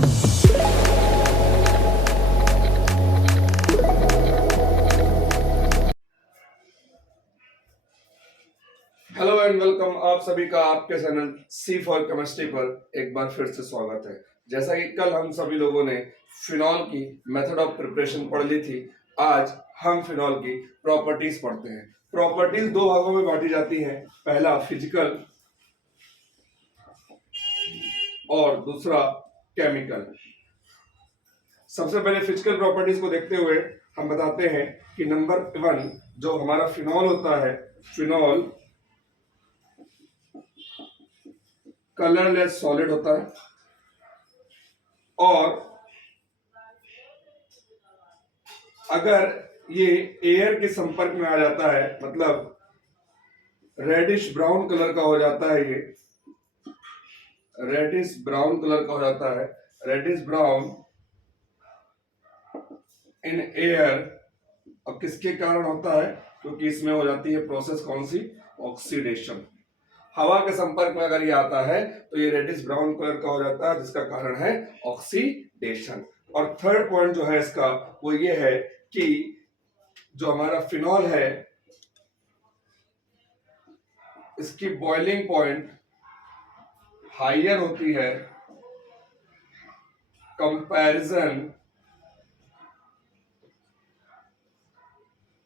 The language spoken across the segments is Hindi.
हेलो एंड वेलकम, आप सभी का आपके चैनल सी फॉर केमिस्ट्री पर एक बार फिर से स्वागत है। जैसा कि कल हम सभी लोगों ने फिनॉल की मेथड ऑफ प्रिपरेशन पढ़ ली थी, आज हम फिनॉल की प्रॉपर्टीज पढ़ते हैं। प्रॉपर्टीज दो भागों में बांटी जाती हैं, पहला फिजिकल और दूसरा केमिकल। सबसे पहले फिजिकल प्रॉपर्टीज को देखते हुए हम बताते हैं कि नंबर 1 जो हमारा फिनॉल होता है, फिनॉल कलरलेस सॉलिड होता है और अगर ये एयर के संपर्क में आ जाता है, मतलब रेडिश ब्राउन कलर का हो जाता है, ये रेडिश ब्राउन कलर का हो जाता है, रेडिश ब्राउन इन एयर। अब किसके कारण होता है? क्योंकि इसमें हो जाती है प्रोसेस कौन सी? ऑक्सीडेशन। हवा के संपर्क में अगर ये आता है तो ये रेडिश ब्राउन कलर का हो जाता है, जिसका कारण है ऑक्सीडेशन। और थर्ड पॉइंट जो है इसका वो ये है कि जो हमारा फिनॉल है इसकी बॉइलिंग पॉइंट हायर होती है कंपैरिजन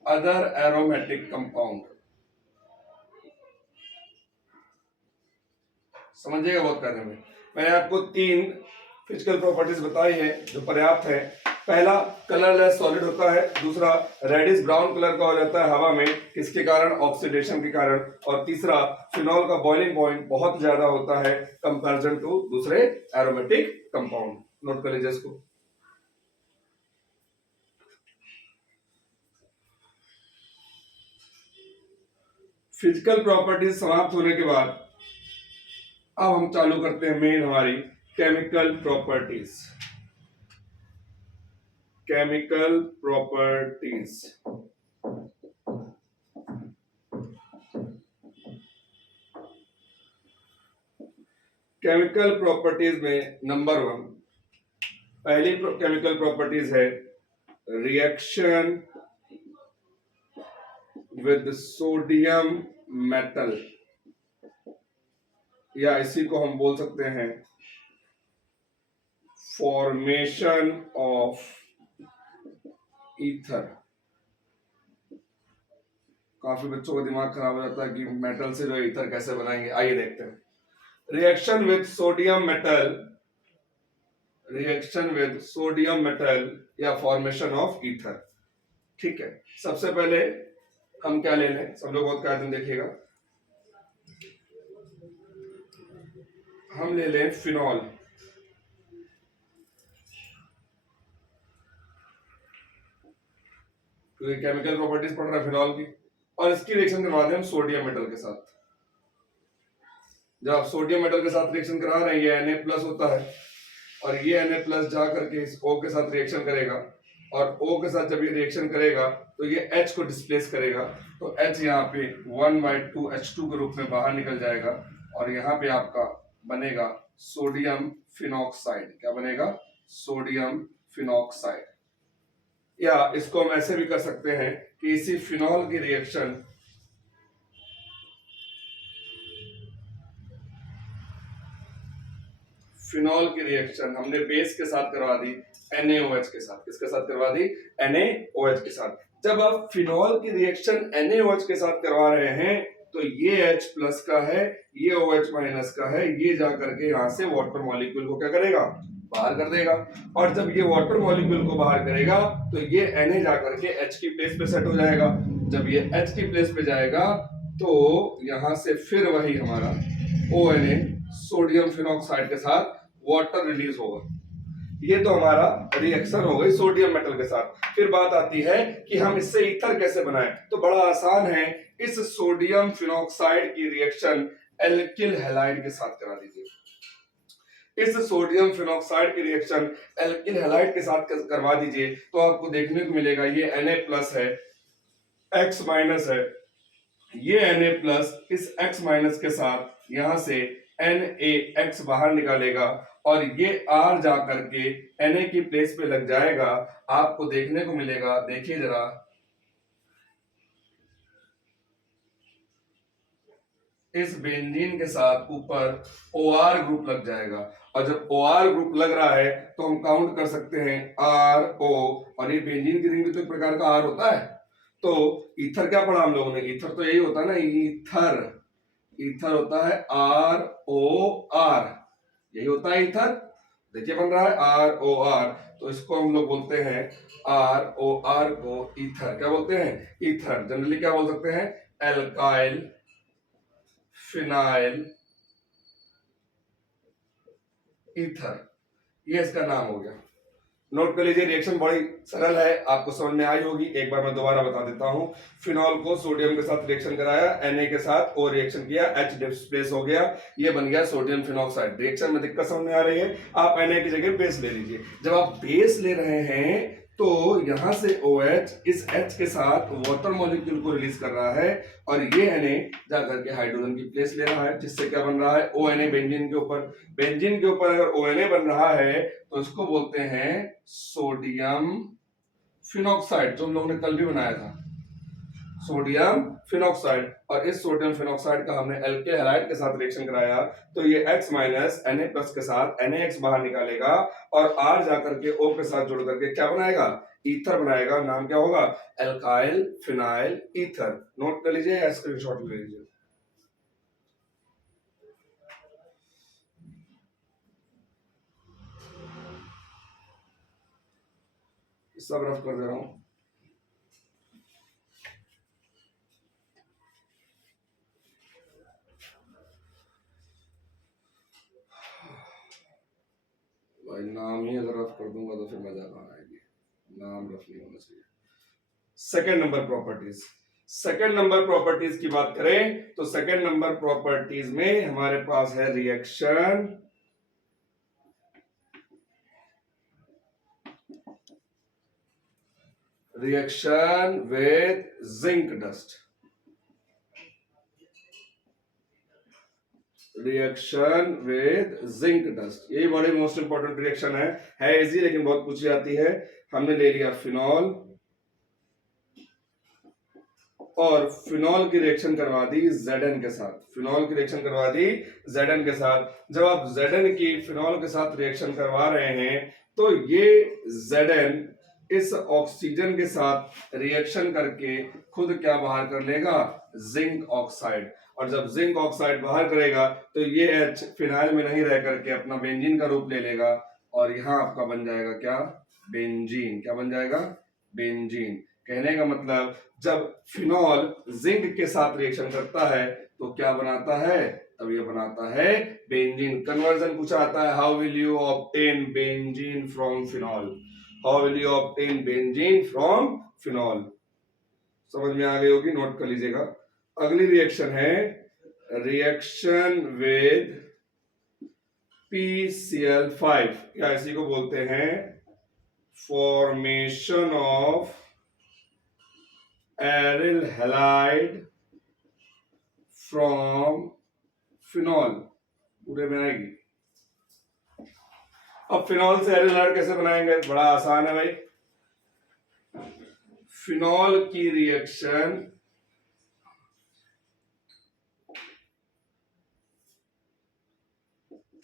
अदर एरोमेटिक कंपाउंड। समझिएगा बहुत करने में। मैंने आपको 3 फिजिकल प्रॉपर्टीज बताई है जो पर्याप्त है। पहला कलरलेस सॉलिड होता है, दूसरा रेडिश ब्राउन कलर का हो जाता है हवा में, किसके कारण? ऑक्सीडेशन के कारण, और तीसरा फिनॉल का बॉइलिंग पॉइंट बहुत ज्यादा होता है कंपैरिजन टू दूसरे एरोमेटिक कंपाउंड। नोट कर लीजिए इसको। फिजिकल प्रॉपर्टीज समाप्त होने के बाद अब हम चालू करते हैं मेन हमारी chemical properties. Chemical properties chemical properties में नंबर 1 पहली केमिकल प्रॉपर्टीज है रिएक्शन विद सोडियम मेटल, या इसी को हम बोल सकते हैं फॉर्मेशन ऑफ ईथर। काफी बच्चों का दिमाग खराब हो जाता है कि मेटल से जो ईथर कैसे बनाएंगे। आइए देखते हैं। Reaction with sodium metal, reaction with sodium metal या फॉर्मेशन ऑफ ईथर। ठीक है, सबसे पहले हम क्या ले लें, सब लोग बहुत ध्यान देखिएगा। हम ले लें फिनॉल। क्योंकि केमिकल प्रॉपर्टीज पढ़ रहे हैं फिनॉल की, और इसकी रिएक्शन करवा दें हम सोडियम मेटल के साथ। जब आप सोडियम मेटल के साथ रिएक्शन करा रहे हैं, ये Na+ होता है और ये Na+ जा करके इस O के साथ रिएक्शन करेगा, और O के साथ जब ये रिएक्शन करेगा तो ये H को डिस्प्लेस करेगा, तो H यहाँ पे 1/2 H2 के रूप में बाहर निकल जाएगा, और यहाँ पे आपका बनेगा सोडियम फिनॉक्साइड। क्या बनेगा? Sodium phenoxide. या इसको हम ऐसे भी कर सकते हैं कि इसी फिनॉल की रिएक्शन हमने बेस के साथ करवा दी NaOH के साथ। किसके साथ करवा दी? NaOH के साथ। जब आप फिनॉल की रिएक्शन NaOH के साथ करवा रहे हैं तो ये H+ का है, ये OH- का है, ये जा करके यहां से वाटर मॉलिक्यूल को क्या करेगा? बाहर कर देगा। और जब ये वाटर मॉलिक्यूल को बाहर करेगा तो ये Na जा करके H की प्लेस पे सेट हो जाएगा। जब ये H की प्लेस पे जाएगा तो यहां से फिर वही हमारा ONa सोडियम फिनॉक्साइड के साथ वाटर रिलीज होगा। ये तो हमारा रिएक्शन हो गई सोडियम मेटल के साथ। फिर बात आती है कि हम इससे ईथर कैसे बनाएं। तो बड़ा आसान है, इस सोडियम फिनॉक्साइड की रिएक्शन एल्किल हैलाइड के साथ करा दीजिए। इस सोडियम फिनॉक्साइड की रिएक्शन एल्किल हैलाइड के साथ करवा दीजिए तो आपको देखने को मिलेगा ये Na+ है, X- है, ये Na+ इस X- के साथ यहां से NaX बाहर निकालेगा, और ये R जा करके Na की प्लेस पे लग जाएगा। आपको देखने को मिलेगा, देखिए जरा, इस बेंजीन के साथ ऊपर OR ग्रुप लग जाएगा। और जब OR ग्रुप लग रहा है तो हम काउंट कर सकते हैं RO, और ये बेंजीन की रिंग भी तो एक प्रकार का R होता है। तो ईथर क्या पढ़ा हम लोगों ने? ईथर तो यही होता है ना, ईथर। ईथर होता है ROR, यही होता है ईथर। देखिए बन रहा है ROR, तो इसको हम लोग बोलते हैं ROR को ईथर। क्या बोलते हैं? ईथर। जनरली क्या बोल सकते हैं? एल्काइल, फिनाइल, ईथर, ये इसका नाम हो गया। नोट कर लीजिए, रिएक्शन बड़ी सरल है, आपको समझ में आई होगी। एक बार मैं दोबारा बता देता हूं। फिनॉल को सोडियम के साथ रिएक्शन कराया, Na के साथ और रिएक्शन किया, H डिस्प्लेस हो गया, ये बन गया सोडियम फिनॉक्साइड। रिएक्शन में दिक्कत समझ में आ रही है? आप Na की जगह बेस ले लीजिए। जब आप बेस ले रहे हैं तो यहां से OH इस H के साथ वाटर मॉलिक्यूल को रिलीज कर रहा है, और ये Na जाकर के हाइड्रोजन की प्लेस ले रहा है, जिससे क्या बन रहा है? ONA बेंजीन के ऊपर। बेंजीन के ऊपर अगर ONA बन रहा है तो इसको बोलते हैं सोडियम फिनॉक्साइड, जो हम लोगों ने कल भी बनाया था, सोडियम फिनॉक्साइड। और इस सोडियम फिनॉक्साइड का हमने एल्के हैलाइड के साथ रिएक्शन कराया, तो ये X माइनस Na प्लस के साथ NaX बाहर निकालेगा, और R जाकर के O के साथ जुड़ करके क्या बनाएगा? ईथर बनाएगा। नाम क्या होगा? Alkyl phenyl ether. नोट कर लीजिए या स्क्रीनशॉट ले लीजिए। सब रफ कर दे रहा हूं। भाई नाम ही अगर रफ कर दूंगा तो फिर मजा कहाँ आएगी? नाम रफ नहीं होना चाहिए। Second number properties. Second number properties की बात करें तो सेकेंड नंबर प्रॉपर्टीज में हमारे पास है reaction with zinc dust. Reaction with zinc dust, यही बड़ी मोस्ट इंपॉर्टेंट रिएक्शन है इजी लेकिन बहुत पूछी जाती है। हमने ले लिया फिनॉल और फिनॉल की रिएक्शन करवा दी Zn के साथ। फिनॉल की रिएक्शन करवा दी Zn के साथ। जब आप Zn की फिनॉल के साथ रिएक्शन करवा रहे हैं तो ये Zn इस ऑक्सीजन के साथ रिएक्शन करके खुद क्या बाहर कर लेगा? Zinc oxide. और जब जिंक ऑक्साइड बाहर करेगा तो ये H फिनाइल में नहीं रह करके अपना बेंजीन का रूप ले लेगा, और यहां आपका बन जाएगा क्या? बेंजीन। क्या बन जाएगा? बेंजीन। कहने का मतलब जब फिनॉल जिंक के साथ रिएक्शन करता है तो क्या बनाता है? तब ये बनाता है बेंजीन। कन्वर्जन पूछा आता है, how will you obtain benzene from phenol? How will you obtain benzene from phenol? समझ में आ गई होगी, नोट कर लीजिएगा। अगली रिएक्शन है रिएक्शन विद PCl5, या इसी को बोलते हैं formation of aryl halide from phenol. पूरे में आएगी। अब फिनॉल से एरिल हैलाइड कैसे बनाएंगे? बड़ा आसान है भाई। फिनॉल की रिएक्शन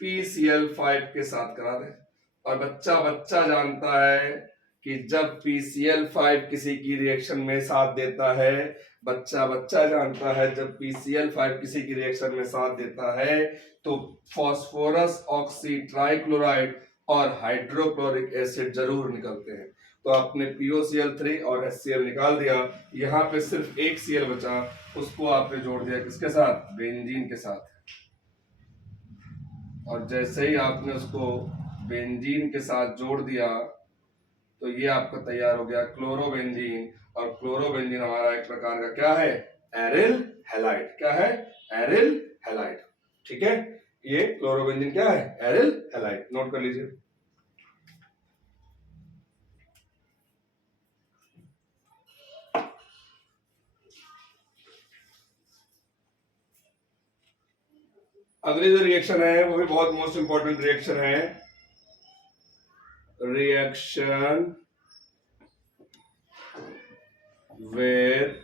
PCl5 के साथ करा दे, और बच्चा जानता है कि जब PCl5 किसी की रिएक्शन में साथ देता है, बच्चा जानता है जब PCl5 किसी की रिएक्शन में साथ देता है तो फास्फोरस ऑक्सी ट्राइक्लोराइड और हाइड्रोक्लोरिक एसिड जरूर निकलते हैं। तो आपने POCl3 और HCl निकाल दिया, यहाँ पे सिर्फ एक Cl बचा, उसको आपने जोड़ दिया किसके साथ? बेंजीन के साथ। और जैसे ही आपने उसको बेंजीन के साथ जोड़ दिया तो ये आपका तैयार हो गया क्लोरोबेंजीन। और क्लोरोबेंजीन हमारा एक प्रकार का क्या है? Aryl halide. क्या है? Aryl halide. ठीक है, ये क्लोरोबेंजीन क्या है? Aryl halide. नोट कर लीजिए। अगली जो रिएक्शन है वो भी बहुत मोस्ट इंपॉर्टेंट रिएक्शन है, reaction with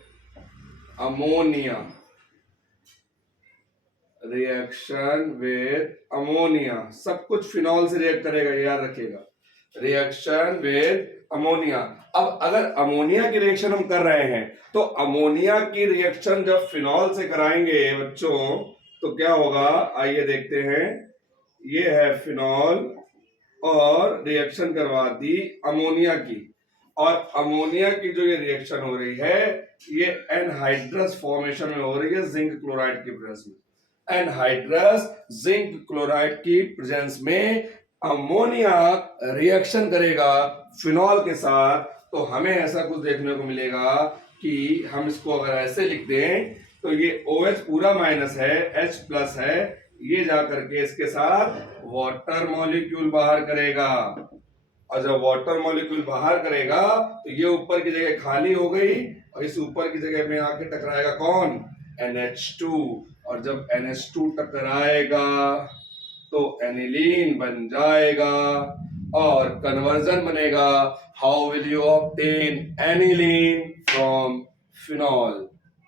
ammonia. Reaction with ammonia, सब कुछ फिनॉल से रिएक्ट करेगा, याद रखिएगा। Reaction with ammonia. अब अगर अमोनिया की रिएक्शन हम कर रहे हैं तो अमोनिया की रिएक्शन जब फिनॉल से कराएंगे बच्चों तो क्या होगा, आइए देखते हैं। ये है फिनॉल और रिएक्शन करवा दी अमोनिया की, और अमोनिया की जो ये रिएक्शन हो रही है ये एनहाइड्रस फॉर्मेशन में हो रही है जिंक क्लोराइड की प्रेजेंस में। एनहाइड्रस जिंक क्लोराइड की प्रेजेंस में अमोनिया रिएक्शन करेगा फिनॉल के साथ, तो हमें ऐसा कुछ देखने को मिलेगा कि हम इसको अगर ऐसे लिख दें तो ये OH पूरा माइनस है, H प्लस है, ये जाकर के इसके साथ वाटर मॉलिक्यूल बाहर करेगा, और जब वाटर मॉलिक्यूल बाहर करेगा तो ये ऊपर की जगह खाली हो गई और इस ऊपर की जगह में आके टकराएगा कौन, NH2, और जब NH2 टकराएगा तो एनिलीन बन जाएगा और कन्वर्जन बनेगा। How will you obtain aniline from phenol,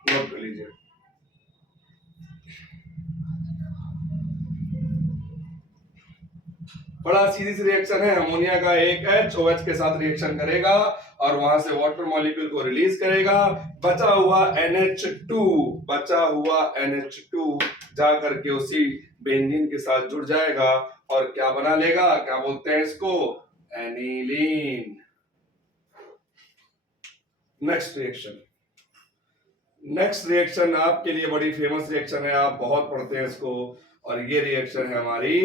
note कर लीजिए। बड़ा सीधी सी रिएक्शन है, अमोनिया का एक H OH के साथ रिएक्शन करेगा और वहां से वाटर मॉलिक्यूल को रिलीज करेगा, बचा हुआ NH2, बचा हुआ NH2 जा करके उसी बेंजीन के साथ जुड़ जाएगा और क्या बना लेगा, क्या बोलते हैं इसको, aniline. Next reaction, next reaction आपके लिए बड़ी फेमस रिएक्शन है, आप बहुत पढ़ते हैं इसको, और ये रिएक्शन है हमारी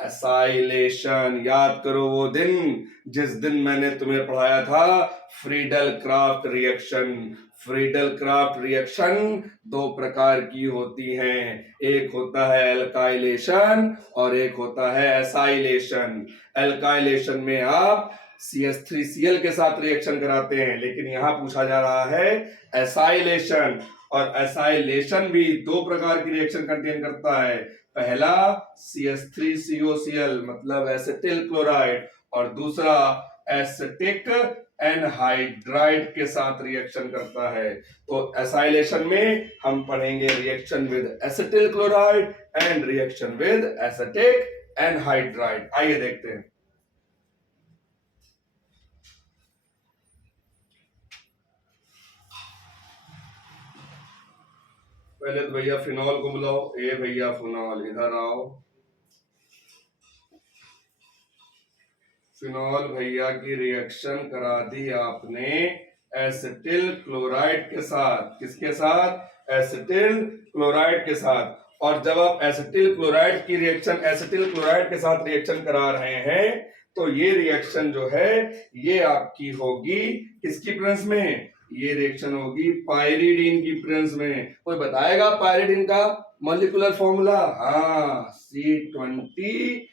एसाइलेशन। याद करो वो दिन जिस दिन मैंने तुम्हें पढ़ाया था Friedel craft reaction. Friedel craft reaction दो प्रकार की होती हैं, एक होता है एल्काइलेशन और एक होता है एसाइलेशन। एल्काइलेशन में आप CH3Cl के साथ रिएक्शन कराते हैं, लेकिन यहां पूछा जा रहा है एसाइलेशन, और एसाइलेशन भी दो प्रकार की रिएक्शन कंटेन करता है। पहला CH3COCl मतलब एसिटिल क्लोराइड, और दूसरा एसिटिक एनहाइड्राइड के साथ रिएक्शन करता है। तो एसाइलेशन में हम पढ़ेंगे reaction with acetyl chloride and reaction with acetic anhydride. आइए देखते हैं। पहले तो भैया फिनॉल को बुलाओ, ए भैया फिनॉल इधर आओ। फिनॉल भैया की रिएक्शन करा दी आपने एसिटिल क्लोराइड के साथ, किसके साथ, एसिटिल क्लोराइड के साथ। और जब आप एसिटिल क्लोराइड की रिएक्शन एसिटिल क्लोराइड के साथ रिएक्शन करा रहे हैं तो ये रिएक्शन जो है ये आपकी होगी किसकी प्रेजेंस में, ये रिएक्शन होगी पायरिडीन की प्रेजेंस में। कोई बताएगा पायरिडीन का मॉलिक्यूलर फॉर्मूला, हाँ C20H20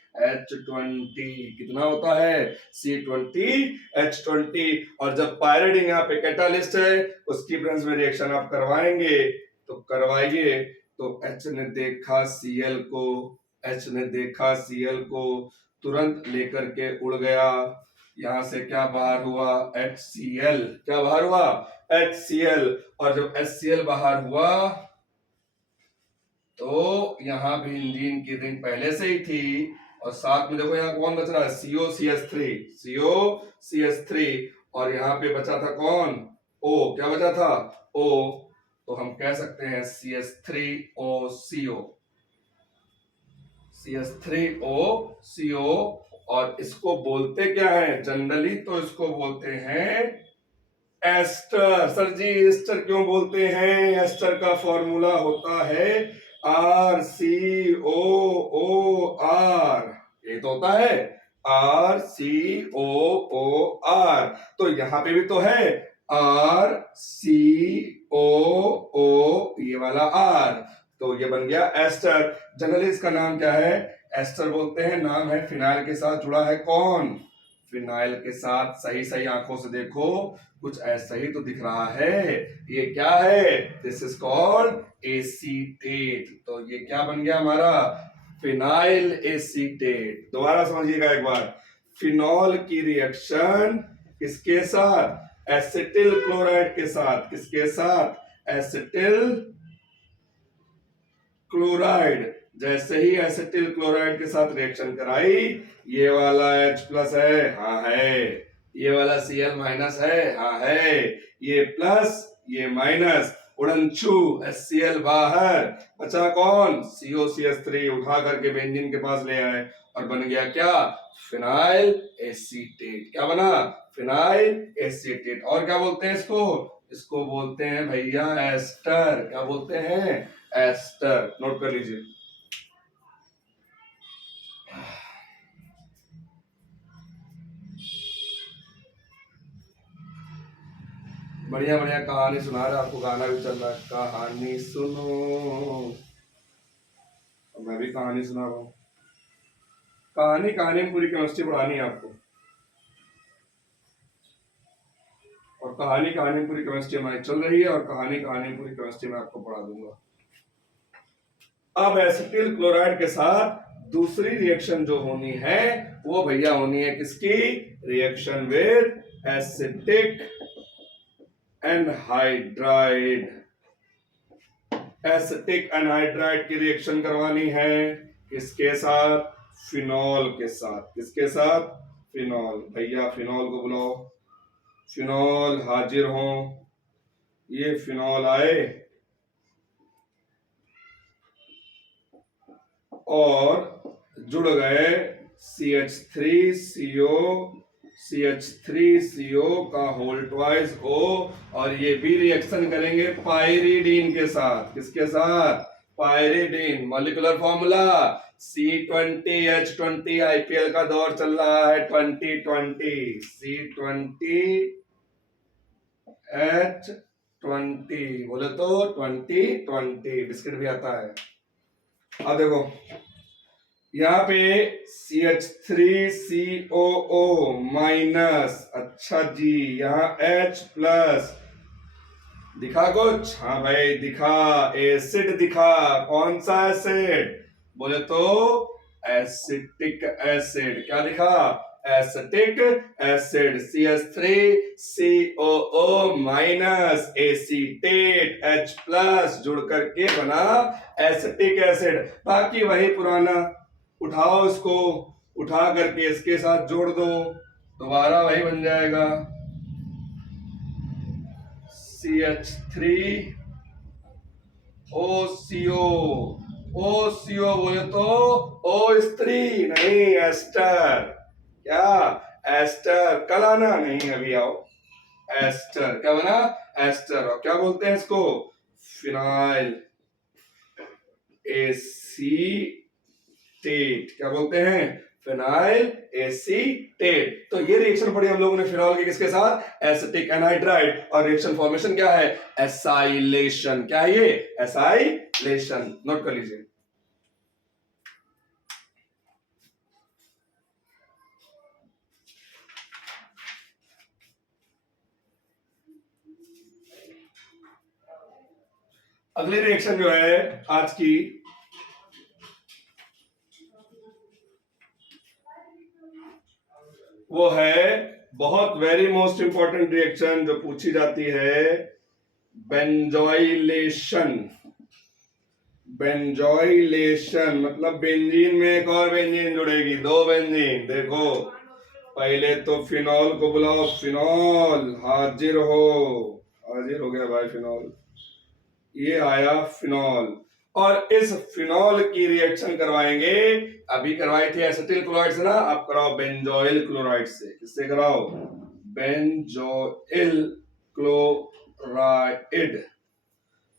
कितना होता है, C20H20। और जब पायरिडीन यहाँ पे कैटालिस्ट है उसकी प्रेजेंस में रिएक्शन आप करवाएंगे तो करवाइए, तो H ने देखा Cl को, H ने देखा Cl को, तुरंत लेकर के उड़ गया, यहां से क्या बाहर हुआ, HCl, क्या बाहर हुआ, HCl। और जब HCl बाहर हुआ तो यहां भी इंजीन की रिंग पहले से ही थी, और साथ में देखो यहाँ कौन बच रहा है, COCH3, COCH3, और यहाँ पे बचा था कौन, O, क्या बचा था, O, तो हम कह सकते हैं CH3OCO, CH3OCO। और इसको बोलते क्या है जनरली, तो इसको बोलते हैं एस्टर। सर जी एस्टर क्यों बोलते हैं, एस्टर का फॉर्मूला होता है RCOOR, ये तो होता है RCOOR, तो यहां पे भी तो है RCOO, ये वाला R, तो ये बन गया एस्टर। जनरली इसका नाम क्या है, एस्टर बोलते हैं, नाम है, फिनाइल के साथ जुड़ा है कौन, फिनाइल के साथ। सही सही आंखों से देखो कुछ ऐसा ही तो दिख रहा है, ये क्या है, दिस इज कॉल्ड एसीटेट। तो ये क्या बन गया हमारा फिनाइल एसीटेट। दोबारा समझिएगा एक बार, फिनॉल की रिएक्शन किसके साथ? एसिटिल क्लोराइड के साथ। किसके साथ? Acetyl chloride. जैसे ही एसिटिल क्लोराइड के साथ रिएक्शन कराई, ये वाला H प्लस है, हाँ है, ये वाला Cl माइनस है, हाँ है, ये प्लस ये माइनस, उड़नछू HCl बाहर, बचा कौन? COCH3 उठा करके बेंजीन के पास ले आए और बन गया क्या? Phenyl acetate. क्या बना? Phenyl acetate. और क्या बोलते हैं इसको? इसको बोलते हैं भैया एस्टर। क्या बोलते हैं? एस्टर। नोट कर लीजिए। बढ़िया बढ़िया कहानी सुना रहा, आपको गाना भी चल रहा है, कहानी सुनो। मैं भी कहानी सुना रहा हूँ। कहानी कहानी में पूरी केमिस्ट्री पढ़ानी है आपको, और कहानी कहानी में पूरी केमिस्ट्री हमारी चल रही है, और कहानी कहानी में पूरी केमिस्ट्री में आपको पढ़ा दूंगा। अब एसिटिल क्लोराइड के साथ दूसरी रिएक्शन जो होनी है वो भैया होनी है किसकी? Reaction with acetic anhydride. Acetic anhydride की रिएक्शन करवानी है किसके साथ? फिनॉल के साथ। किसके साथ? फिनॉल। भैया फिनॉल को बुलाओ, फिनॉल हाजिर हो। ये फिनॉल आए और जुड़ गए CH3CO CH3CO का होल ट्वाइस O, और ये भी रिएक्शन करेंगे पायरीडीन के साथ। किसके साथ? Pyridine. Molecular formula C20H20। IPL का दौर चल रहा है 2020। C20H20 बोले तो 2020। बिस्किट भी आता है। अब देखो यहाँ पे CH3COO माइनस, अच्छा जी, यहाँ H प्लस दिखा कुछ? हाँ भाई दिखा, एसिड दिखा। कौन सा एसिड? बोले तो एसिटिक एसिड। क्या दिखा? Acetic acid. CH3COO minus acetate H plus जुड़ करके बना एसिटिक एसिड। बाकी वही पुराना, उठाओ इसको, उठा करके इसके साथ जोड़ दो, दोबारा वही बन जाएगा CH3OCO। OCO बोले तो O स्त्री नहीं, एस्टर। क्या? एस्टर। कल आना नहीं, अभी आओ। एस्टर। क्या बना? एस्टर। और क्या बोलते हैं इसको? Phenyl acetate. क्या बोलते हैं? Phenyl acetate. तो ये रिएक्शन पढ़ी हम लोगों ने फिनॉल के किसके साथ? Acetic anhydride. और रिएक्शन फॉर्मेशन क्या है? एसाइलेशन। क्या है ये? एसाइलेशन। नोट कर लीजिए। अगली रिएक्शन जो है आज की, वो है बहुत वेरी मोस्ट इंपॉर्टेंट रिएक्शन जो पूछी जाती है, बेंजोइलेशन। बेंजोइलेशन मतलब बेंजीन में एक और बेंजीन जुड़ेगी, दो बेंजीन। देखो पहले तो फिनॉल को बुलाओ, फिनॉल हाजिर हो। हाजिर हो गया भाई फिनॉल। ये आया फिनॉल, और इस फिनॉल की रिएक्शन करवाएंगे। अभी करवाई थी एसिटिल क्लोराइड से ना, अब कराओ बेंजोइल क्लोराइड से। किससे कराओ? Benzoyl chloride.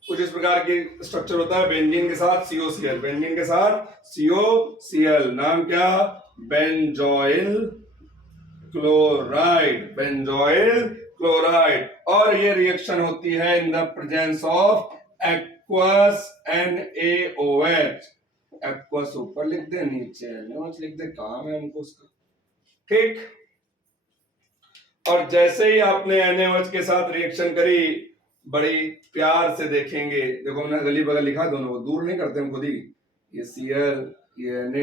कुछ इस प्रकार की स्ट्रक्चर होता है, बेंजीन के साथ COCl, बेंजीन के साथ COCl। नाम क्या? Benzoyl chloride. Benzoyl chloride. और ये रिएक्शन होती है in the presence of aqueous NaOH। Aqueous ऊपर लिख दे, नीचे NaOH लिख दे, काम है हमको उसका। ठीक। और जैसे ही आपने NaOH के साथ रिएक्शन करी, बड़ी प्यार से देखेंगे, देखो हमने अगली बगल लिखा, दोनों को दूर नहीं करते हम खुद ही। ये Cl, ये Na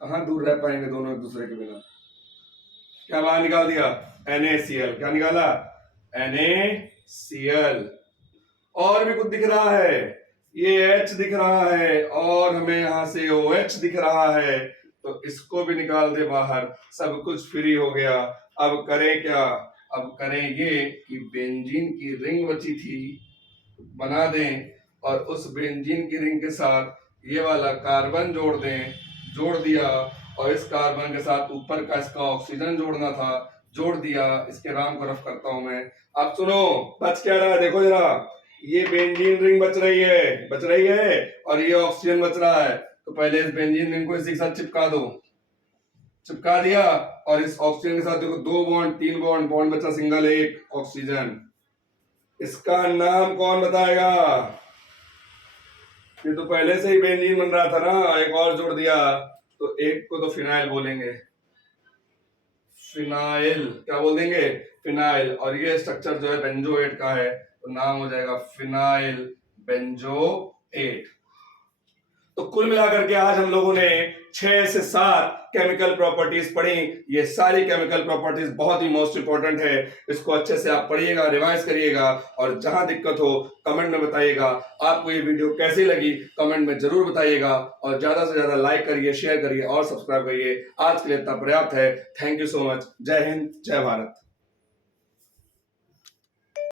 कहाँ दूर रह पाएंगे दोनों एक दूसरे के बिना। क्या बाहर निकाल दिया, NaCl। क्या निकाला, NaCl। और भी कुछ दिख रहा है, ये H दिख रहा है और हमें यहां से OH दिख रहा है, तो इसको भी निकाल दे बाहर, सब कुछ फ्री हो गया। अब करें क्या, अब करें ये कि बेंजीन की रिंग बची थी बना दें और उस बेंजीन की रिंग के साथ ये वाला कार्बन जोड़ दें, जोड़ दिया, और इस कार्बन के साथ ऊपर का इसका ऑक्सीजन जोड़ना था, जोड़ दिया। इसके नाम को रफ करता हूं मैं। अब सुनो बच क्या रहा है, देखो जरा, ये बेंजीन रिंग बच रही है, बच रही है, और ये ऑक्सीजन बच रहा है। तो पहले इस बेंजीन रिंग को इसी के साथ चिपका दो, चिपका दिया, और इस ऑक्सीजन के साथ देखो 2 बॉन्ड 3 बॉन्ड, बॉन्ड बचा सिंगल एक ऑक्सीजन। इसका नाम कौन बताएगा, ये तो पहले से ही बेंजीन बन रहा था ना, एक और जोड़ दिया, तो एक को तो फिनाइल बोलेंगे, फिनाइल। क्या बोल देंगे, फिनाइल। और ये स्ट्रक्चर जो है बेंजोएट का है, तो नाम हो जाएगा फिनाइल बेंजोएट। तो कुल मिलाकर के आज हम लोगों ने 6 से 7 केमिकल प्रॉपर्टीज पढ़ी। ये सारी केमिकल प्रॉपर्टीज बहुत ही मोस्ट इंपॉर्टेंट है, इसको अच्छे से आप पढ़िएगा, रिवाइज करिएगा, और जहां दिक्कत हो कमेंट में बताइएगा। आपको ये वीडियो कैसी लगी कमेंट में जरूर बताइएगा, और ज्यादा से ज्यादा लाइक करिए, शेयर करिए और सब्सक्राइब करिए। आज के लिए इतना पर्याप्त है। Thank you so much. जय हिंद, जय भारत।